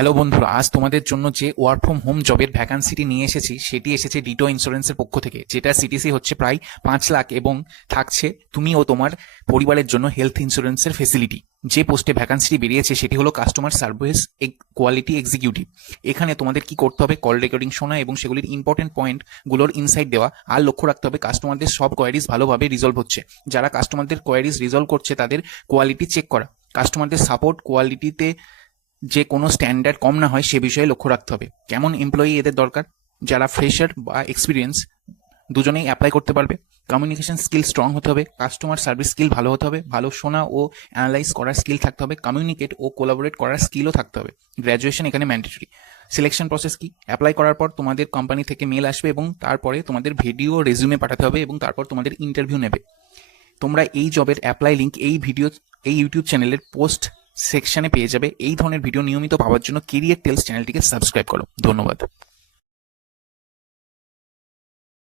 Hello বন্ধুরা, আজ তোমাদের জন্য যে ওয়ার্ক ফ্রম হোম জবের ভ্যাকান্সিটি নিয়ে এসেছি সেটি এসেছে ডিটো ইন্স্যুরেন্সের পক্ষ থেকে, যেটা সিটিসি হচ্ছে প্রায় 5 লাখ এবং থাকছে তুমি ও তোমার পরিবারের জন্য হেলথ ইন্স্যুরেন্সের ফেসিলিটি। যে পোস্টে ভ্যাকান্সিটি বেরিয়েছে সেটি হলো কাস্টমার সার্ভিস কোয়ালিটি এক্সিকিউটিভ। এখানে তোমাদের কি করতে হবে? কল রেকর্ডিং শোনা এবং সেগুলির ইম্পর্টেন্ট পয়েন্টগুলোর ইনসাইট দেওয়া, আর লক্ষ্য রাখতে হবে কাস্টমারদের সব কোয়ারিজ ভালোভাবে রিজলভ হচ্ছে। যারা কাস্টমারদের কোয়ারিজ রিজলভ করছে তাদের কোয়ালিটি চেক করা, কাস্টমারদের সাপোর্ট কোয়ালিটিতে যে কোনো স্ট্যান্ডার্ড কম না হয় সে বিষয়ে লক্ষ্য রাখতে হবে। কেমন এমপ্লয়ি এদের দরকার? যারা ফ্রেশার বা এক্সপিরিয়েন্স দুজনেই অ্যাপ্লাই করতে পারবে। কমিউনিকেশন স্কিল স্ট্রং হতে হবে, কাস্টমার সার্ভিস স্কিল ভালো হতে হবে, ভালো শোনা ও অ্যানালাইজ করার স্কিল থাকতে হবে, কমিউনিকেট ও কোলাবোরেট করার স্কিলও থাকতে হবে। গ্র্যাজুয়েশন এখানে ম্যান্ডেটরি। সিলেকশন প্রসেস কি? অ্যাপ্লাই করার পর তোমাদের কোম্পানি থেকে মেল আসবে এবং তারপরে তোমাদের ভিডিও রেজিউমে পাঠাতে হবে এবং তারপর তোমাদের ইন্টারভিউ নেবে। তোমরা এই জবের অ্যাপ্লাই লিঙ্ক এই ইউটিউব চ্যানেলের পোস্ট সেকশনে পেয়ে যাবে। এই ধরনের ভিডিও নিয়মিত পাওয়ার জন্য কেরিয়ার টেলস চ্যানেলটিকে সাবস্ক্রাইব করো। ধন্যবাদ।